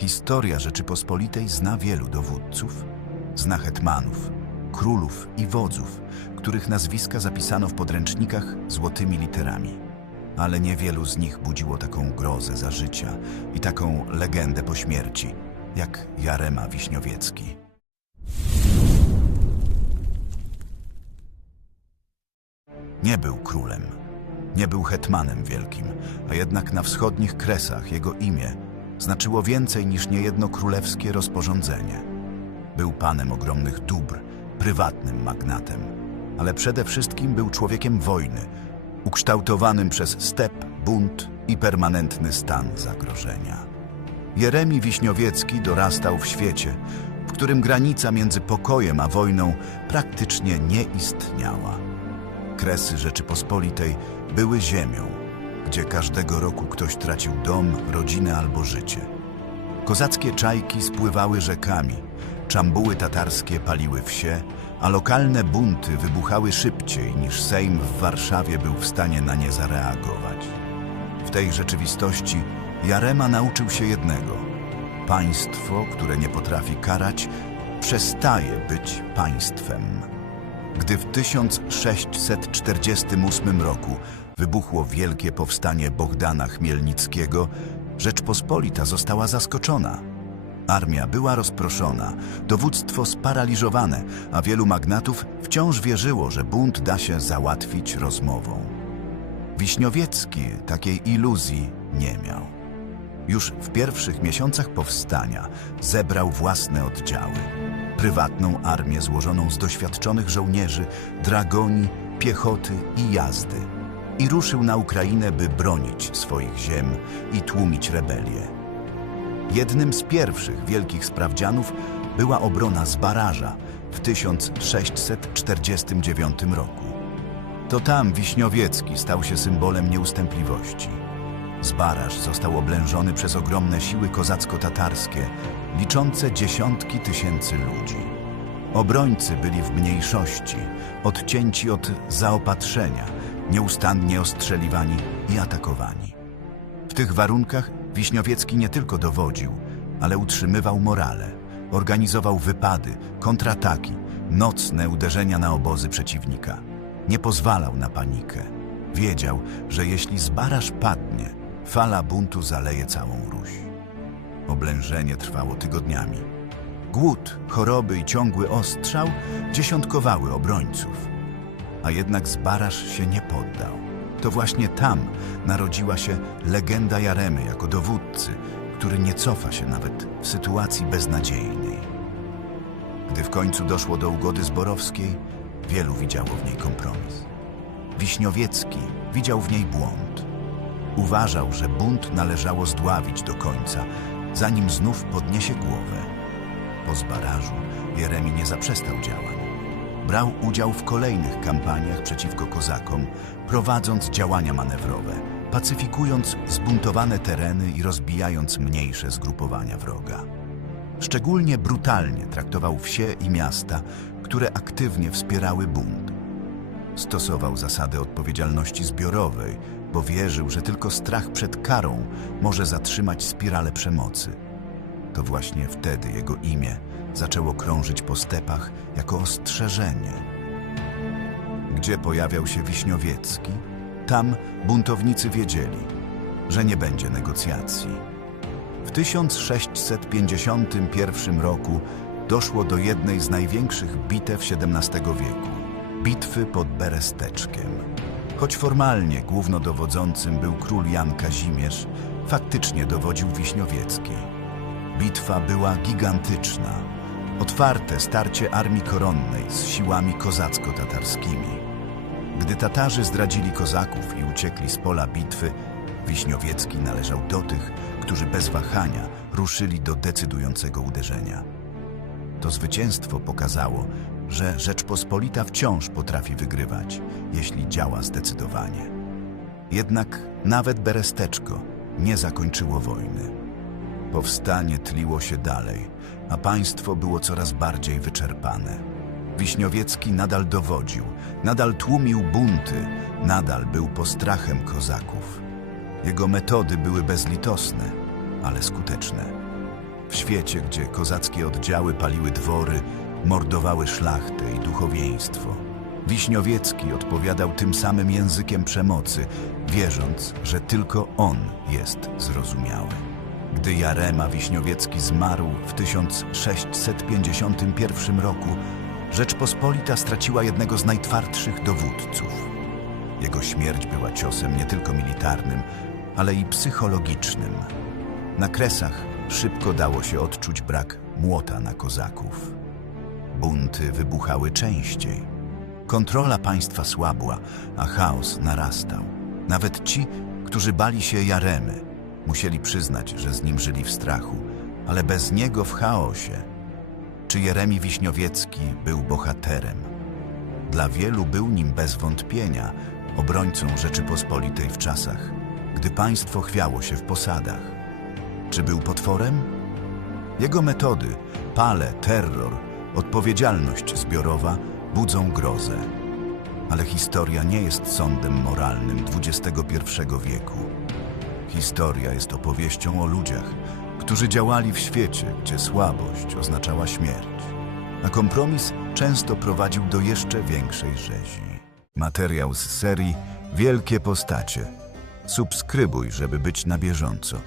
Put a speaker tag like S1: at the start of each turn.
S1: Historia Rzeczypospolitej zna wielu dowódców, zna hetmanów, królów i wodzów, których nazwiska zapisano w podręcznikach złotymi literami. Ale niewielu z nich budziło taką grozę za życia i taką legendę po śmierci, jak Jarema Wiśniowiecki. Nie był królem, nie był hetmanem wielkim, a jednak na wschodnich kresach jego imię znaczyło więcej niż niejedno królewskie rozporządzenie. Był panem ogromnych dóbr, prywatnym magnatem, ale przede wszystkim był człowiekiem wojny, ukształtowanym przez step, bunt i permanentny stan zagrożenia. Jeremi Wiśniowiecki dorastał w świecie, w którym granica między pokojem a wojną praktycznie nie istniała. Kresy Rzeczypospolitej były ziemią, gdzie każdego roku ktoś tracił dom, rodzinę albo życie. Kozackie czajki spływały rzekami, czambuły tatarskie paliły wsie, a lokalne bunty wybuchały szybciej niż Sejm w Warszawie był w stanie na nie zareagować. W tej rzeczywistości Jarema nauczył się jednego. Państwo, które nie potrafi karać, przestaje być państwem. Gdy w 1648 roku wybuchło wielkie powstanie Bogdana Chmielnickiego, Rzeczpospolita została zaskoczona. Armia była rozproszona, dowództwo sparaliżowane, a wielu magnatów wciąż wierzyło, że bunt da się załatwić rozmową. Wiśniowiecki takiej iluzji nie miał. Już w pierwszych miesiącach powstania zebrał własne oddziały. Prywatną armię złożoną z doświadczonych żołnierzy, dragoni, piechoty i jazdy. I ruszył na Ukrainę, by bronić swoich ziem i tłumić rebelię. Jednym z pierwszych wielkich sprawdzianów była obrona z Baraża w 1649 roku. To tam Wiśniowiecki stał się symbolem nieustępliwości. Zbaraż został oblężony przez ogromne siły kozacko-tatarskie, liczące dziesiątki tysięcy ludzi. Obrońcy byli w mniejszości, odcięci od zaopatrzenia, nieustannie ostrzeliwani i atakowani. W tych warunkach Wiśniowiecki nie tylko dowodził, ale utrzymywał morale, organizował wypady, kontrataki, nocne uderzenia na obozy przeciwnika. Nie pozwalał na panikę. Wiedział, że jeśli Zbaraż padnie, fala buntu zaleje całą Ruś. Oblężenie trwało tygodniami. Głód, choroby i ciągły ostrzał dziesiątkowały obrońców. A jednak Zbaraż się nie poddał. To właśnie tam narodziła się legenda Jaremy jako dowódcy, który nie cofa się nawet w sytuacji beznadziejnej. Gdy w końcu doszło do ugody zborowskiej, wielu widziało w niej kompromis. Wiśniowiecki widział w niej błąd. Uważał, że bunt należało zdławić do końca, zanim znów podniesie głowę. Po zbarażu Jeremi nie zaprzestał działań. Brał udział w kolejnych kampaniach przeciwko kozakom, prowadząc działania manewrowe, pacyfikując zbuntowane tereny i rozbijając mniejsze zgrupowania wroga. Szczególnie brutalnie traktował wsie i miasta, które aktywnie wspierały bunt. Stosował zasady odpowiedzialności zbiorowej, bo wierzył, że tylko strach przed karą może zatrzymać spiralę przemocy. To właśnie wtedy jego imię zaczęło krążyć po stepach jako ostrzeżenie. Gdzie pojawiał się Wiśniowiecki, tam buntownicy wiedzieli, że nie będzie negocjacji. W 1651 roku doszło do jednej z największych bitew XVII wieku bitwy pod Beresteczkiem. Choć formalnie głównodowodzącym był król Jan Kazimierz, faktycznie dowodził Wiśniowiecki. Bitwa była gigantyczna. Otwarte starcie armii koronnej z siłami kozacko-tatarskimi. Gdy Tatarzy zdradzili kozaków i uciekli z pola bitwy, Wiśniowiecki należał do tych, którzy bez wahania ruszyli do decydującego uderzenia. To zwycięstwo pokazało, że Rzeczpospolita wciąż potrafi wygrywać, jeśli działa zdecydowanie. Jednak nawet Beresteczko nie zakończyło wojny. Powstanie tliło się dalej, a państwo było coraz bardziej wyczerpane. Wiśniowiecki nadal dowodził, nadal tłumił bunty, nadal był postrachem kozaków. Jego metody były bezlitosne, ale skuteczne. świecie, gdzie kozackie oddziały paliły dwory, mordowały szlachtę i duchowieństwo. Wiśniowiecki odpowiadał tym samym językiem przemocy, wierząc, że tylko on jest zrozumiały. Gdy Jarema Wiśniowiecki zmarł w 1651 roku, Rzeczpospolita straciła jednego z najtwardszych dowódców. Jego śmierć była ciosem nie tylko militarnym, ale i psychologicznym. Na kresach szybko dało się odczuć brak młota na kozaków. Bunty wybuchały częściej. Kontrola państwa słabła, a chaos narastał. Nawet ci, którzy bali się Jaremy, musieli przyznać, że z nim żyli w strachu, ale bez niego w chaosie. Czy Jeremi Wiśniowiecki był bohaterem? Dla wielu był nim bez wątpienia obrońcą Rzeczypospolitej w czasach, gdy państwo chwiało się w posadach. Czy był potworem? Jego metody, pale, terror, odpowiedzialność zbiorowa budzą grozę. Ale historia nie jest sądem moralnym XXI wieku. Historia jest opowieścią o ludziach, którzy działali w świecie, gdzie słabość oznaczała śmierć, a kompromis często prowadził do jeszcze większej rzezi. Materiał z serii Wielkie Postacie. Subskrybuj, żeby być na bieżąco.